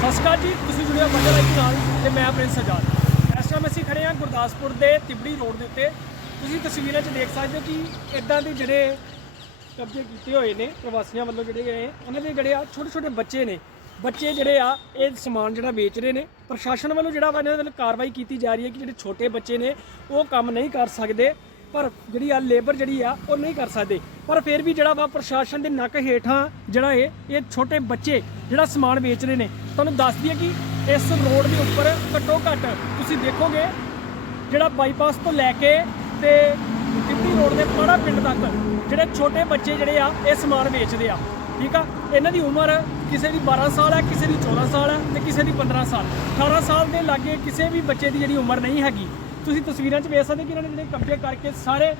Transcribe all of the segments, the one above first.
ਸਤਿ ਸ਼੍ਰੀ ਅਕਾਲ ਜੀ, ਤੁਸੀਂ ਜੁੜਿਆ ਬੱਜਾ ਲਾਈਫ ਨਾਲ ਤੇ ਮੈਂ ਪ੍ਰਿੰਸ ਆਜ਼ਾਦ। ਇਸ ਟਾਈਮ ਅਸੀਂ ਖੜੇ ਹਾਂ ਗੁਰਦਾਸਪੁਰ ਦੇ ਤਿਬੜੀ ਰੋਡ ਦੇ ਉੱਤੇ। ਤੁਸੀਂ ਤਸਵੀਰਾਂ 'ਚ ਦੇਖ ਸਕਦੇ ਹੋ ਕਿ ਇਦਾਂ ਦੇ ਜਿਹੜੇ ਕਬਜ਼ੇ ਕੀਤੇ ਹੋਏ ਨੇ ਪ੍ਰਵਾਸੀਆਂ ਵੱਲੋਂ ਜਿਹੜੇ ਗਏ ਉਹਨਾਂ ਦੇ ਜਿਹੜੇ ਆ ਛੋਟੇ ਛੋਟੇ ਬੱਚੇ ਨੇ। ਬੱਚੇ ਜਿਹੜੇ ਆ, ਇਹ ਸਮਾਨ ਜਿਹੜਾ ਵੇਚ ਰਹੇ ਨੇ। ਪ੍ਰਸ਼ਾਸਨ ਵੱਲੋਂ ਜਿਹੜਾ ਵਾ ਇਹਨਾਂ ਦੇ ਵੱਲ ਕਾਰਵਾਈ ਕੀਤੀ ਜਾ ਰਹੀ ਹੈ ਕਿ ਜਿਹੜੇ ਛੋਟੇ ਬੱਚੇ ਨੇ, ਉਹ ਕੰਮ ਨਹੀਂ ਕਰ ਸਕਦੇ। ਪਰ ਜਿਹੜੀ ਆ ਲੇਬਰ ਜਿਹੜੀ ਆ, ਉਹ ਨਹੀਂ ਕਰ ਸਕਦੇ। ਪਰ ਫਿਰ ਵੀ ਜਿਹੜਾ ਵਾ ਪ੍ਰਸ਼ਾਸਨ ਦੇ ਨੱਕ ਹੇਠਾਂ ਜਿਹੜਾ ਇਹ ਇਹ ਛੋਟੇ ਬੱਚੇ ਜਿਹੜਾ ਸਮਾਨ ਵੇਚ ਰਹੇ ਨੇ, ਤੁਹਾਨੂੰ ਦੱਸ ਦਈਏ ਕਿ ਇਸ ਰੋਡ ਦੇ ਉੱਪਰ ਘੱਟੋ ਘੱਟ ਤੁਸੀਂ ਦੇਖੋਗੇ, ਜਿਹੜਾ ਬਾਈਪਾਸ ਤੋਂ ਲੈ ਕੇ ਤੇ ਦਿੱਲੀ ਰੋਡ ਦੇ ਪਾੜਾ ਪਿੰਡ ਤੱਕ ਜਿਹੜੇ ਛੋਟੇ ਬੱਚੇ ਜਿਹੜੇ ਆ, ਇਹ ਸਮਾਨ ਵੇਚਦੇ ਆ। ਠੀਕ ਆ? ਇਹਨਾਂ ਦੀ ਉਮਰ ਕਿਸੇ ਦੀ 12 ਸਾਲ ਹੈ ਕਿਸੇ ਦੀ 14 ਸਾਲ ਹੈ ਤੇ ਕਿਸੇ ਦੀ 15 ਸਾਲ। 18 ਸਾਲ ਦੇ ਲਾਗੇ ਕਿਸੇ ਵੀ ਬੱਚੇ ਦੀ ਜਿਹੜੀ ਉਮਰ ਨਹੀਂ ਹੈਗੀ। ਤੁਸੀਂ ਤਸਵੀਰਾਂ 'ਚ ਵੇਖ ਸਕਦੇ ਕਿ ਇਹਨਾਂ ਨੇ ਜਿਹੜੇ ਕਬਜ਼ੇ ਕਰਕੇ ਸਾਰੇ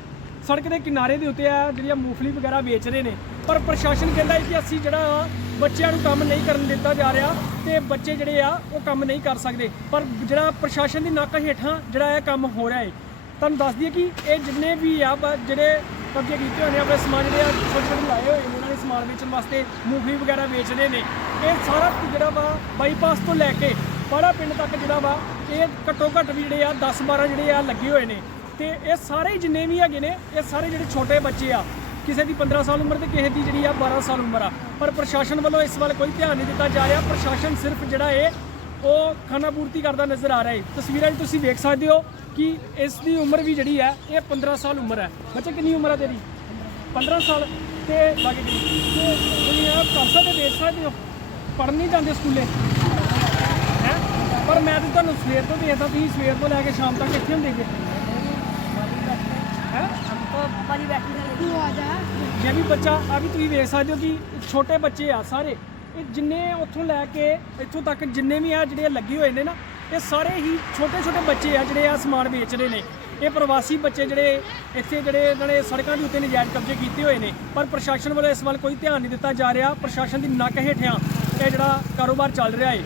ਸੜਕ ਦੇ ਕਿਨਾਰੇ ਦੇ ਉੱਤੇ ਆ ਜਿਹੜੀਆਂ ਮੂੰਗਫਲੀ ਵਗੈਰਾ ਵੇਚ ਰਹੇ ਨੇ। ਪਰ ਪ੍ਰਸ਼ਾਸਨ ਕਹਿੰਦਾ ਹੈ ਕਿ ਅਸੀਂ ਜਿਹੜਾ ਬੱਚਿਆਂ ਨੂੰ ਕੰਮ ਨਹੀਂ ਕਰਨ ਦਿੱਤਾ ਜਾ ਰਿਹਾ ਤੇ ਬੱਚੇ ਜਿਹੜੇ ਆ, ਉਹ ਕੰਮ ਨਹੀਂ ਕਰ ਸਕਦੇ। ਪਰ ਜਿਹੜਾ ਪ੍ਰਸ਼ਾਸਨ ਦੀ ਨੱਕ ਹੇਠਾਂ ਜਿਹੜਾ ਇਹ ਕੰਮ ਹੋ ਰਿਹਾ ਹੈ, ਤੁਹਾਨੂੰ ਦੱਸ ਦਈਏ ਕਿ ਇਹ ਜਿੰਨੇ ਵੀ ਆ, ਬ- ਜਿਹੜੇ ਕਬਜ਼ੇ ਕੀਤੇ ਹੋਏ ਨੇ, ਆਪਣੇ ਸਮਾਨ ਜਿਹੜੇ ਆ, ਛੋਟੇ ਲਾਏ ਹੋਏ ਨੇ, ਉਹਨਾਂ ਨੇ ਸਮਾਨ ਵੇਚਣ ਵਾਸਤੇ ਮੂੰਗਫਲੀ ਵਗੈਰਾ ਵੇਚ ਰਹੇ ਨੇ। ਇਹ ਸਾਰਾ ਜਿਹੜਾ ਵਾ ਬਾਈਪਾਸ ਤੋਂ ਲੈ ਕੇ ਪਾੜਾ ਪਿੰਡ ਤੱਕ ਜਿਹੜਾ ਵਾ ਇਹ ਘੱਟੋ ਘੱਟ ਵੀ ਜਿਹੜੇ ਆ 10 12 ਜਿਹੜੇ ਆ ਲੱਗੇ ਹੋਏ ਨੇ। ਤੇ ਇਹ ਸਾਰੇ ਜਿੰਨੇ ਵੀ ਹੈਗੇ ਨੇ, ਇਹ ਸਾਰੇ ਜਿਹੜੇ ਛੋਟੇ ਬੱਚੇ ਆ, ਕਿਸੇ ਦੀ 15 ਸਾਲ ਉਮਰ ਤੇ ਕਿਸੇ ਦੀ ਜਿਹੜੀ ਆ 12 ਸਾਲ ਉਮਰ ਆ। ਪਰ ਪ੍ਰਸ਼ਾਸਨ ਵੱਲੋਂ ਇਸ ਵੱਲ ਕੋਈ ਧਿਆਨ ਨਹੀਂ ਦਿੱਤਾ ਜਾ ਰਿਹਾ। ਪ੍ਰਸ਼ਾਸਨ ਸਿਰਫ ਜਿਹੜਾ ਇਹ, ਉਹ ਖਾਨਾ ਪੂਰਤੀ ਕਰਦਾ ਨਜ਼ਰ ਆ ਰਿਹਾ ਹੈ। ਤਸਵੀਰਾਂ 'ਚ ਤੁਸੀਂ ਵੇਖ ਸਕਦੇ ਹੋ ਕਿ ਇਸ ਦੀ ਉਮਰ ਵੀ ਜਿਹੜੀ ਹੈ, ਇਹ 15 ਸਾਲ ਉਮਰ ਹੈ। ਬੱਚੇ ਕਿੰਨੀ ਉਮਰ ਹੈ ਤੇਰੀ? 15 ਸਾਲ। ਤੇ ਲਾਗੇ ਕਿੰਨੀ ਤੇ ਤੁਸੀਂ ਇਹ ਕਰ ਸਕਦੇ ਦੇਖ ਸਕਦੇ ਹੋ। ਪੜ੍ਹਨ ਨਹੀਂ ਜਾਂਦੇ ਸਕੂਲੇ। ਪਰ ਮੈਂ ਤਾਂ ਤੁਹਾਨੂੰ ਸਵੇਰ ਤੋਂ ਦੇਖਦਾ, ਤੁਸੀਂ ਸਵੇਰ ਤੋਂ ਲੈ ਕੇ ਸ਼ਾਮ ਤੱਕ ਇੱਥੇ ਹੁੰਦੇ ਜੇ ਹੈ। ਤੂੰ ਆ ਜਾ। ਜੇ ਵੀ ਬੱਚਾ, ਆ ਵੀ ਤੁਸੀਂ ਵੇਖ ਸਕਦੇ ਹੋ ਕਿ ਛੋਟੇ ਬੱਚੇ ਆ ਸਾਰੇ। ਇਹ ਜਿੰਨੇ ਉੱਥੋਂ ਲੈ ਕੇ ਇੱਥੋਂ ਤੱਕ ਜਿੰਨੇ ਵੀ ਆ ਜਿਹੜੇ ਲੱਗੇ ਹੋਏ ਨੇ ਨਾ, ਇਹ ਸਾਰੇ ਹੀ ਛੋਟੇ ਛੋਟੇ ਬੱਚੇ ਆ ਜਿਹੜੇ ਆ ਸਮਾਨ ਵੇਚ ਰਹੇ ਨੇ। ਇਹ ਪ੍ਰਵਾਸੀ ਬੱਚੇ ਜਿਹੜੇ ਇੱਥੇ ਜਿਹੜੇ ਇਹਨਾਂ ਨੇ ਸੜਕਾਂ ਦੇ ਉੱਤੇ ਨਜਾਇਜ਼ ਕਬਜ਼ੇ ਕੀਤੇ ਹੋਏ ਨੇ। ਪਰ ਪ੍ਰਸ਼ਾਸਨ ਵੱਲੋਂ ਇਸ ਵੱਲ ਕੋਈ ਧਿਆਨ ਨਹੀਂ ਦਿੱਤਾ ਜਾ ਰਿਹਾ। ਪ੍ਰਸ਼ਾਸਨ ਦੀ ਨੱਕ ਹੇਠਿਆਂ ਇਹ ਜਿਹੜਾ ਕਾਰੋਬਾਰ ਚੱਲ ਰਿਹਾ ਹੈ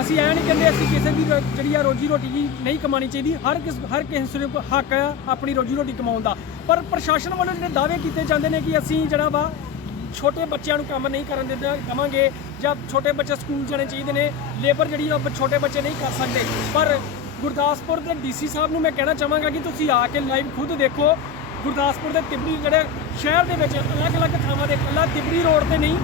ਅਸੀਂ ਐ ਨਹੀਂ ਕਹਿੰਦੇ ਅਸੀਂ ਕਿਸੇ ਦੀ ਜਿਹੜੀ ਆ ਰੋਜੀ ਰੋਟੀ ਦੀ ਨਹੀਂ ਕਮਾਣੀ ਚਾਹੀਦੀ ਹਰ ਕਿਸ ਹਰ ਕਿਸੇ ਨੂੰ ਹੱਕ ਆ ਆਪਣੀ ਰੋਜੀ ਰੋਟੀ ਕਮਾਉਣ ਦਾ। ਪਰ ਪ੍ਰਸ਼ਾਸਨ ਵੱਲੋਂ ਜਿਹੜੇ ਦਾਅਵੇ ਕੀਤੇ ਜਾਂਦੇ ਨੇ ਕਿ ਅਸੀਂ ਜਿਹੜਾ ਵਾ ਛੋਟੇ ਬੱਚਿਆਂ ਨੂੰ ਕੰਮ ਨਹੀਂ ਕਰਨ ਦਿੰਦੇ ਕਵਾਂਗੇ ਜਾਂ ਛੋਟੇ ਬੱਚੇ ਸਕੂਲ ਜਾਣੇ ਚਾਹੀਦੇ ਨੇ ਲੇਬਰ ਜਿਹੜੀ ਆ, ਉਹ ਛੋਟੇ ਬੱਚੇ ਨਹੀਂ ਕਰ ਸਕਦੇ। ਪਰ ਗੁਰਦਾਸਪੁਰ ਦੇ ਡੀਸੀ ਸਾਹਿਬ ਨੂੰ ਮੈਂ ਕਹਿਣਾ ਚਾਹਾਂਗਾ ਕਿ ਤੁਸੀਂ ਆ ਕੇ ਲਾਈਵ ਖੁਦ ਦੇਖੋ। ਗੁਰਦਾਸਪੁਰ ਦੇ ਤਿਬੜੀ ਜਿਹੜੇ ਸ਼ਹਿਰ ਦੇ ਵਿੱਚ ਅਲੱਗ-ਅਲੱਗ ਥਾਵਾਂ ਦੇ ਇਕੱਲਾ ਤਿਬੜੀ ਰੋਡ ਤੇ ਨਹੀਂ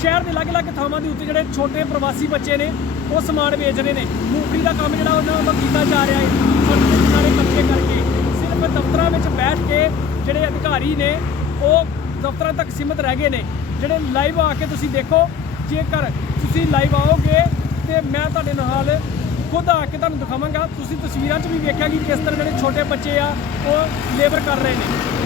ਸ਼ਹਿਰ ਦੇ ਅਲੱਗ-ਅਲੱਗ ਥਾਵਾਂ ਦੇ ਉੱਤੇ ਜਿਹੜੇ ਛੋਟੇ ਪ੍ਰਵਾਸੀ ਬੱਚੇ ਨੇ ਉਹ ਸਮਾਨ ਵੇਚ ਰਹੇ ਨੇ। ਮੂੰਗਫਲੀ ਦਾ ਕੰਮ ਜਿਹੜਾ ਉਹਨਾਂ ਵੱਲੋਂ ਕੀਤਾ ਜਾ ਰਿਹਾ ਹੈ। ਸੜਕ ਦੇ ਕਿਨਾਰੇ ਕਬਜ਼ੇ ਕਰਕੇ ਸਿਰਫ ਦਫ਼ਤਰਾਂ ਵਿੱਚ ਬੈਠ ਕੇ ਜਿਹੜੇ ਅਧਿਕਾਰੀ ਨੇ, ਉਹ ਦਫ਼ਤਰਾਂ ਤੱਕ ਸੀਮਤ ਰਹਿ ਗਏ ਨੇ। ਜਿਹੜੇ ਲਾਈਵ ਆ ਕੇ ਤੁਸੀਂ ਦੇਖੋ, ਜੇਕਰ ਤੁਸੀਂ ਲਾਈਵ ਆਓਗੇ ਤੇ ਮੈਂ ਤੁਹਾਡੇ ਨਾਲ ਖੁਦ ਆ ਕੇ ਤੁਹਾਨੂੰ ਦਿਖਾਵਾਂਗਾ। ਤੁਸੀਂ ਤਸਵੀਰਾਂ 'ਚ ਵੀ ਵੇਖਿਆ ਕਿ ਕਿਸ ਤਰ੍ਹਾਂ ਜਿਹੜੇ ਛੋਟੇ ਬੱਚੇ ਆ, ਉਹ ਲੇਬਰ ਕਰ ਰਹੇ ਨੇ।